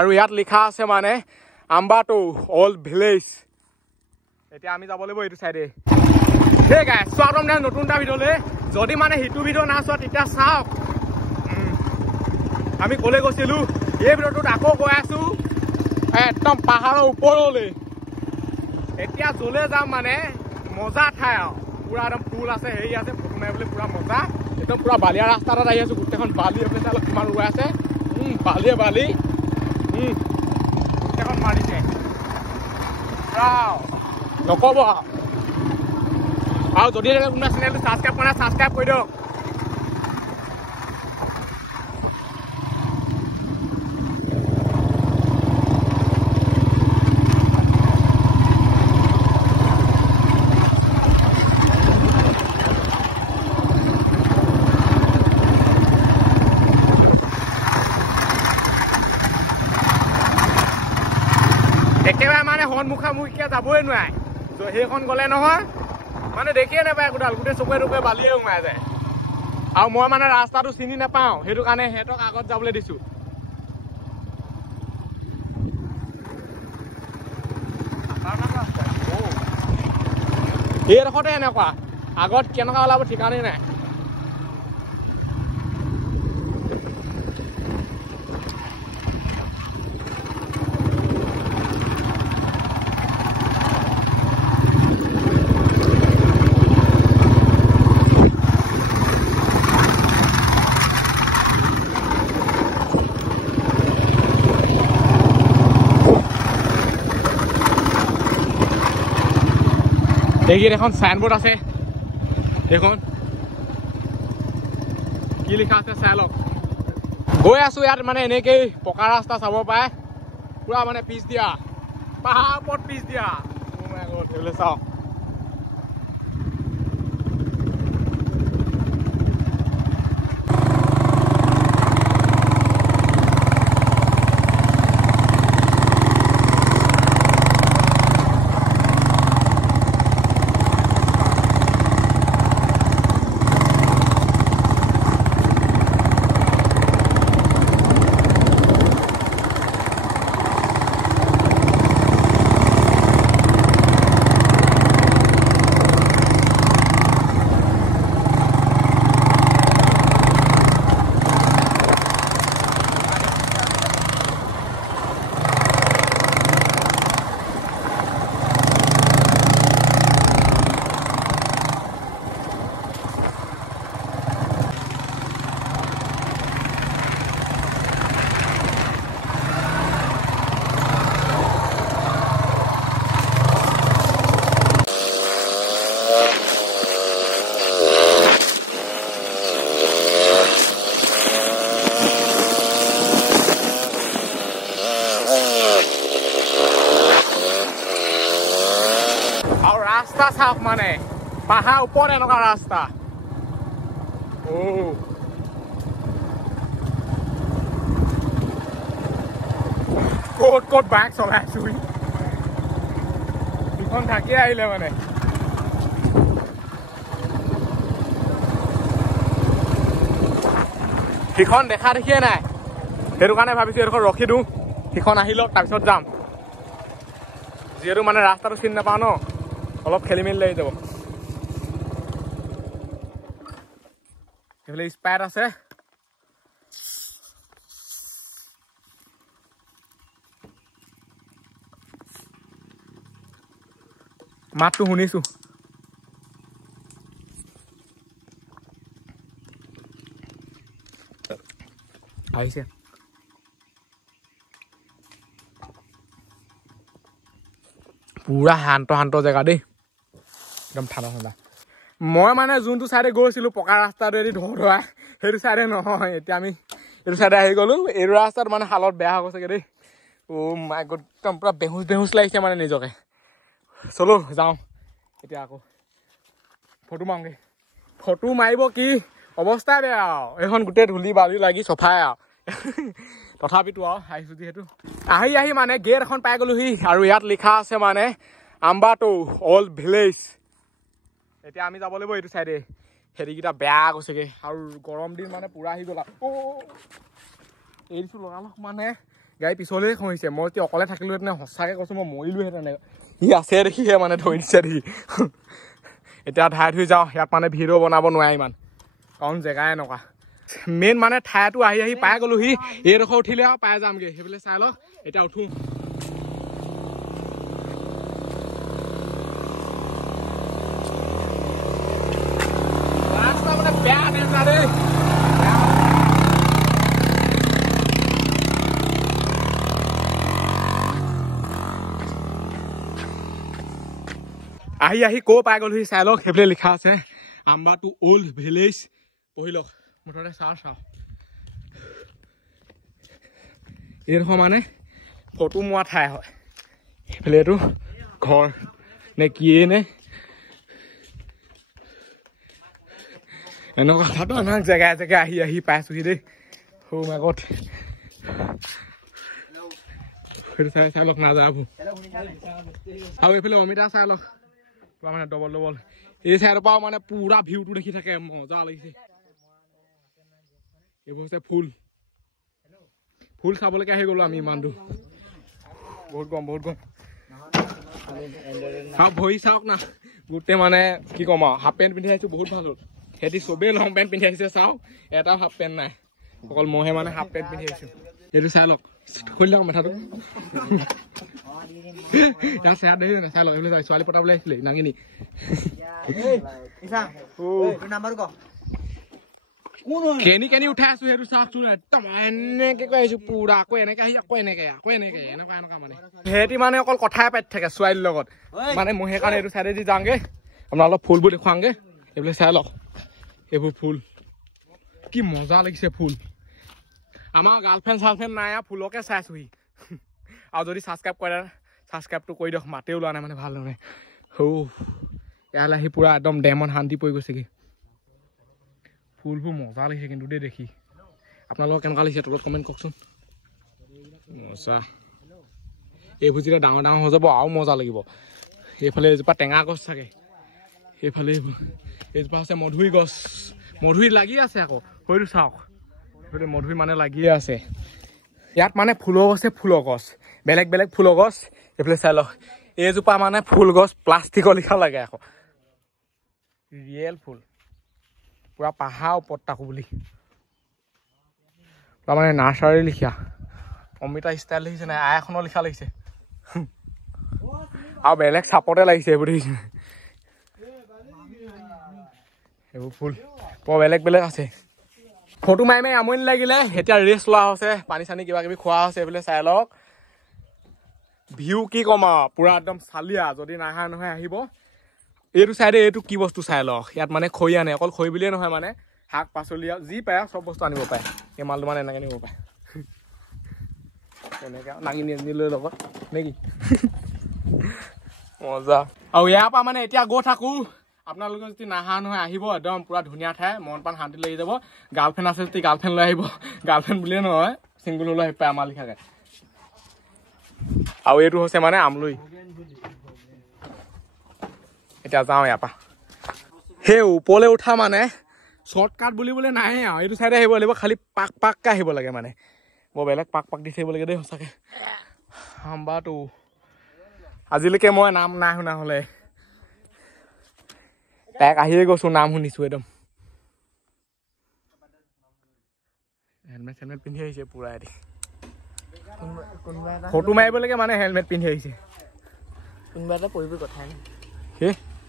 আৰু ইয়াত লিখা আছে মানে আম্বাটো অল্ড ভিলেজ। এতিয়া আমি যাব লাগিব এইটো চাইডে। ঠিক আছে, স্বাগতম নতুন এটা ভিডিঅ'লৈ। যদি মানে সিটো ভিডিঅ' না চোৱা তেতিয়া চাওক। আমি ক'লে গৈছিলোঁ, এই ভিডিঅ'টোত আকৌ গৈ আছো একদম পাহাৰৰ ওপৰলৈ। এতিয়া য'লে যাম মানে মজা ঠাই আৰু পুৰা একদম ফুল আছে, হেৰি আছে, ফটো মাৰিবলৈ পুৰা মজা। একদম পুৰা বালিয়া ৰাস্তা এটাত আহি আছো। গোটেইখন বালি আছে, অলপ কিমান ৰৈ আছে, বালিয়ে বালি গোটেইখন মাৰিছে নক'ব। আৰু যদি কোনোবা চেনেলটো ছাবস্ক্ৰাইব কৰা নাই, ছাবস্ক্ৰাইব কৰি দিয়ক। একেবাৰে মানে সন্মুখামুখিকে যাবই নোৱাৰে, সেইখন গ'লে নহয় মানে দেখিয়ে নাপায় একোডাল, গোটেই চকুৱে টকুৱে বালিয়ে সোমাই যায়। আৰু মই মানে ৰাস্তাটো চিনি নাপাওঁ, সেইটো কাৰণে সিহঁতক আগত যাবলৈ দিছোঁ। এইডোখৰতে এনেকুৱা, আগত কেনেকুৱা ওলাব ঠিকানেই নাই। এইগিত এখন চাইনবোৰ্ড আছে, দেখোন কি লিখা আছে চাই লওক। গৈ আছো ইয়াত মানে এনেকেই পকা ৰাস্তা চাব পাৰে, পুৰা মানে পিছ দিয়া, পাহাৰ ওপৰত পিছ দিয়া। চাওক ৰাস্তা চাওক, মানে পাহাৰ ওপৰত এনেকুৱা ৰাস্তা। ক'ত ক'ত বাইক চলাইছো, সিখন থাকি আহিলে মানে। সিখন দেখা দেখিয়ে নাই, সেইটো কাৰণে ভাবিছো এইডোখৰ ৰখি দিওঁ, সিখন আহি লওক তাৰপিছত যাম। যিহেতু মানে ৰাস্তাটো চিনি নাপাওঁ ন, অলপ খেলি মেলি লাগি যাব। সেইফালে স্পাইট আছে, মাতটো শুনিছো। আহিছে পুৰা শান্ত শান্ত জেগা দেই, একদম ঠাণ্ডা ঠাণ্ডা। মই মানে যোনটো চাইডে গৈছিলো পকা ৰাস্তাটোৱেদি ধৰা, সেইটো চাইডে নহয়। এতিয়া আমি এইটো চাইডে আহি গলো। এইটো ৰাস্তাত মানে হালত বেয়া হৈ গৈছেগে দেই। মাই গড, একদম পুৰা বেহুচ বেহুচ লাগিছে মানে নিজকে। চলো যাওঁ এতিয়া, আকৌ ফটো মাৰোগে। ফটো মাৰিব কি অৱস্থা বেয়া আৰু, এইখন গোটেই ধূলি বালি লাগি চফাই আৰু। তথাপিতো আৰু আহিছো যিহেতু, আহি মানে গেট এখন পাই গলোহি। আৰু ইয়াত লিখা আছে মানে আম্বাটো অল্ড ভিলেজ। এতিয়া আমি যাব লাগিব এইটো চাইডে। হেৰিকেইটা বেয়া গৈছেগে, আৰু গৰম দিন মানে পুৰা আহি গ'ল। এৰিছো লগালগ মানে গাড়ী পিছলৈ খহিছে মই এতিয়া অকলে থাকিলোহেঁতেনে সঁচাকৈ কৈছোঁ মই মৰিলোহেঁতেনে সি আছে দেখিহে মানে ধৰি দিছে দেখি এতিয়া ঠাই ধুই যাওঁ ইয়াত মানে ভিডিঅ' বনাব নোৱাৰে ইমান কাৰণ জেগাই এনেকুৱা মেইন মানে ঠাইটো আহি পাই গ'লো সি এইডোখৰ উঠিলে আৰু পাই যামগৈ সেইফালে চাই লওক এতিয়া উঠো ৰাস্তা মানে বেয়া নেচা দেই আহি ক' পাই গ'লো সি চাই লওক সেইফালে লিখা আছে আম্বা টু অল্ড ভিলেজ পঢ়ি লওক মুঠতে চাওঁ এইডোখৰ মানে ফটো মোৱা ঠাই হয় সেইফালে এইটো ঘৰ নে কিয়ে নে এনেকুৱা খতৰনাক জেগাই আহি পাইছোহি দেই সৌ আগত সেইটো চাই লওক নাযাব আৰু এইফালে অমিতা চাই লওক মানে ডবল এই চাইডৰ পৰা মানে পুৰা ভিউটো দেখি থাকে মজা লাগিছে এইবোৰ হৈছে ফুল চাবলৈকে আহি গ'লো আমি ইমান দূৰ বহুত গৰম আৰু ভৰি চাওক না গোটেই মানে কি ক'ম আৰু হাফ পেণ্ট পিন্ধি আহিছো বহুত ভাল হ'ল সিহঁতি চবেই লং পেণ্ট পিন্ধি আহিছে চাওক এটাও হাফ পেণ্ট নাই অকল মইহে মানে হাফ পেণ্ট পিন্ধি আহিছো এইটো চাই লওক খুলি লওক মেথাটো চাই লওক ছোৱালী পতাবলৈ আহিছিলে নাগিনি কেনি উঠাই আছো সেইটো চাওকচোন একদম এনেকে কৈ আহিছো পুৰা আকৌ এনেকে আহি আকৌ এনেকে এনেকুৱা মানে সিহঁতি মানে অকল কথাই পাতি থাকে ছোৱালীৰ লগত মানে মই সেইকাৰণে এইটো চাইডেদি যাওঁগে আপোনাৰ অলপ ফুলবোৰ দেখুৱাওঁগে এইবিলাক চাই লওক এইবোৰ ফুল কি মজা লাগিছে ফুল আমাৰ গাৰ্লফ্ৰেণ্ড চাৰ্লফ্ৰেণ্ড নাই আৰু ফুলকে চাইছোহি আৰু যদি ছাবস্ক্ৰাইবটো কৰি দিয়ক মাতেও লোৱা নাই মানে ভাল নহয় ইয়ালৈ আহি পুৰা একদম ডেমত শান্তি পৰি গৈছেগৈ ফুলবোৰ মজা লাগিছে কিন্তু দেই দেখি আপোনালোকক কেনেকুৱা লাগিছে তলত কমেণ্ট কওকচোন মজা এইবোৰ যেতিয়া ডাঙৰ হৈ যাব আৰু মজা লাগিব এইফালে এজোপা টেঙা গছ থাকে সেইফালে এইজোপা আছে মধুৰি গছ মধুৰি লাগি আছে আকৌ হয়তো চাওক সেইটো মধুৰি মানে লাগিয়ে আছে ইয়াত মানে ফুলৰ গছ বেলেগ ফুলৰ গছ এইফালে চাই লওক এইজোপা মানে ফুল গছ প্লাষ্টিকৰ লিখা লাগে আকৌ ৰিয়েল ফুল পুৰা পাহাৰ ওপৰত তাকো বুলি পুৰা মানে নাৰ্চাৰী লিখা অমিতা ষ্টাইল লিখিছে নাই আই এখনৰ লিখা লাগিছে আৰু বেলেগ চাপতে লাগিছে এইবোৰ দেখিছে এইবোৰ ফুল বৰ বেলেগ আছে ফটো মাৰি আমনি লাগিলে এতিয়া ৰেষ্ট লোৱা হৈছে পানী চানী কিবা কিবি খোৱা হৈছে এইফালে চাই লওক ভিউ কি কম আৰু পুৰা একদম চালিয়া যদি নহয় আহিব এইটো চাইডে এইটো কি বস্তু চাই লওক ইয়াত মানে খৰি আনে অকল খৰি বুলিয়ে নহয় মানে শাক পাচলি যি পায় চব বস্তু আনিব পাৰে এই মালটো মানে এনেকৈ নিব পাৰে তেনেকৈ নাঙি নিলৈ লগত নেকি মজা আৰু ইয়াৰ পৰা মানে এতিয়া গৈ থাকো আপোনালোকে যদি নহয় আহিব একদম পুৰা ধুনীয়া ঠাই মন প্ৰাণ শান্তি লাগি যাব গাৰ্লফ্ৰেণ্ড আছে যদি গাৰ্লফ্ৰেণ্ড লৈ আহিব গাৰ্লফ্ৰেণ্ড বুলিয়ে নহয় চিংগুল লৈ আহি পায় আমাৰ লিখাকে আৰু এইটো হৈছে মানে আমলই এতিয়া যাওঁ ইয়াৰ পৰা সেই ওপৰলৈ উঠা মানে শ্বৰ্টকাট বুলিবলৈ নাই আৰু এইটো চাইডে আহিব লাগিব খালি পাককৈ আহিব লাগে মানে বৰ বেলেগ পাক দি থাকিব লাগে দেই সঁচাকৈ আম্বাটো আজিলৈকে মই নাম নাই শুনা হ'লে তাইক আহিয়ে গৈছো নাম শুনিছো একদম হেলমেট চেলমেট পিন্ধি আহিছে পুৰা এদি ফটো মাৰিবলৈকে মানে হেলমেট পিন্ধি আহিছে কোনোবা এটা পৰিবি কথাই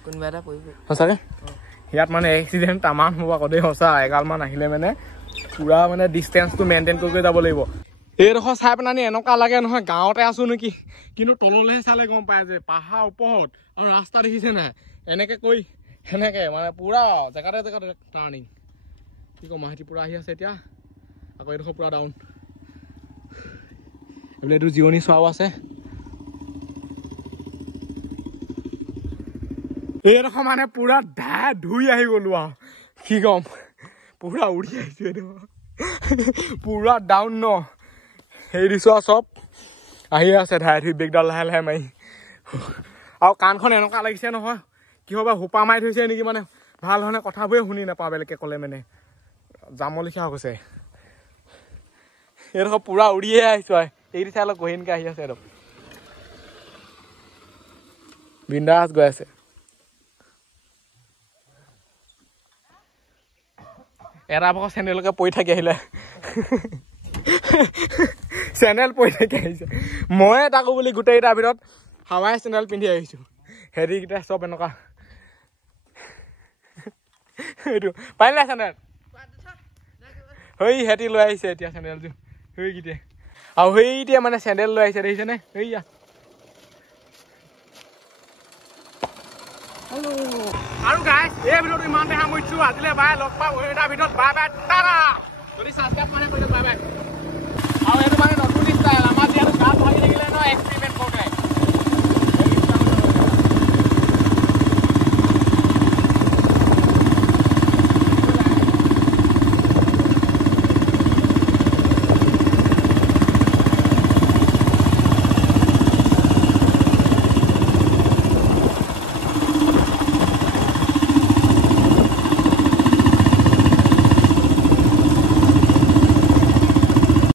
কোনোবা এটা পৰিবি সঁচাকৈ ইয়াত মানে এক্সিডেণ্ট তামান হ'ব আকৌ দেই সঁচা এগালমান আহিলে মানে পুৰা মানে ডিষ্টেঞ্চটো মেইনটেইন কৰি যাব লাগিব এইডোখৰ চাই পেলাই এনেকুৱা লাগে নহয় গাঁৱতে আছো নেকি কিন্তু তললৈহে চালে গম পায় যে পাহাৰ ওপৰত আৰু ৰাস্তা দেখিছে নাই এনেকৈ কৈ সেনেকে মানে পুৰা জেগাতে টাৰ্ণিং কি কম মাহিতি পুৰা আহি আছে এতিয়া আকৌ এইডোখৰ পুৰা ডাউন এইবোলে এইটো জিৰণি চোৱাও আছে এইডোখৰ মানে পুৰা ধুই আহি গ'লো আৰু কি কম পুৰা উৰি আহিছো এইটো পুৰা ডাউন ন সেই দিছো আৰু চব আহি আছে ধুই বেগডাল লাহে মাৰি আৰু কাণখন এনেকুৱা লাগিছে নহয় কি হ'ব হোপা মাৰি থৈছে নেকি মানে ভাল ধৰণে কথাবোৰে শুনি নাপাওঁ বেলেগকৈ ক'লে মানে জামৰ লিখা হৈ গৈছে এইডোখৰ পুৰা উৰিয়ে আহিছো এই চাই অলপ গহীনকে আহি আছে আৰু বিন্দাস গৈ আছে এৰা ভাগৰ চেণ্ডেলকে পৰি থাকি আহিলে চেণ্ডেল পৰি থাকি আহিছে মই তাকো বুলি গোটেইকেইটাৰ ভিতৰত হাৱাই চেণ্ডেল পিন্ধি আহিছোঁ হেৰিকেইটা চব এনেকুৱা এইটো পাৰিলে চেণ্ডেল সেই হেঁতি লৈ আহিছে এতিয়া চেণ্ডেলযোৰ সেইকেইটাই আৰু সেইতিয়া মানে চেণ্ডেল লৈ আহিছে দেখিছেনে সেইয়া আৰু গাইছ এই ভিডিঅ'টো ইমানতে সামৰিছোঁ আজিলৈ বাই লগ পাম এটা ভিডিঅ'ত বাই বাই টাটা যদি ছাবস্ক্ৰাইব মানে কৰি বাই বাই আৰু এইটো মানে